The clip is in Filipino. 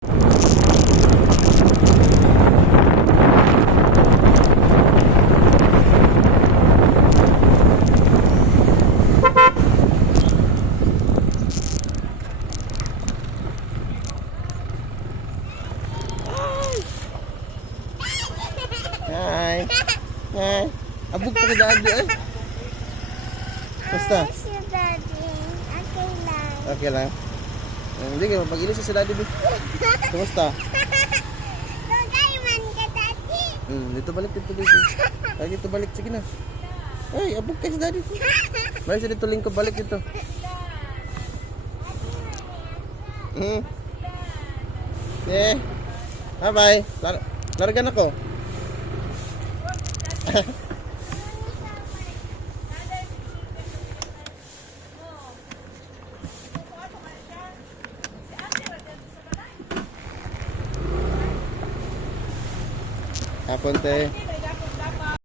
Hi. Hi. Abog pa ka daddy eh. Basta. Okay lang. Okay lang. Hindi ka mag-ilis sa daddy mo. Kumusta? Bagay man ka, Daddy. Dito balik dito dito. Ay dito balik sige na. Ay, abog ka sa daddy. Balik sa dito lingko balik dito. Eh. Bye-bye. Largan ako. Hapon te.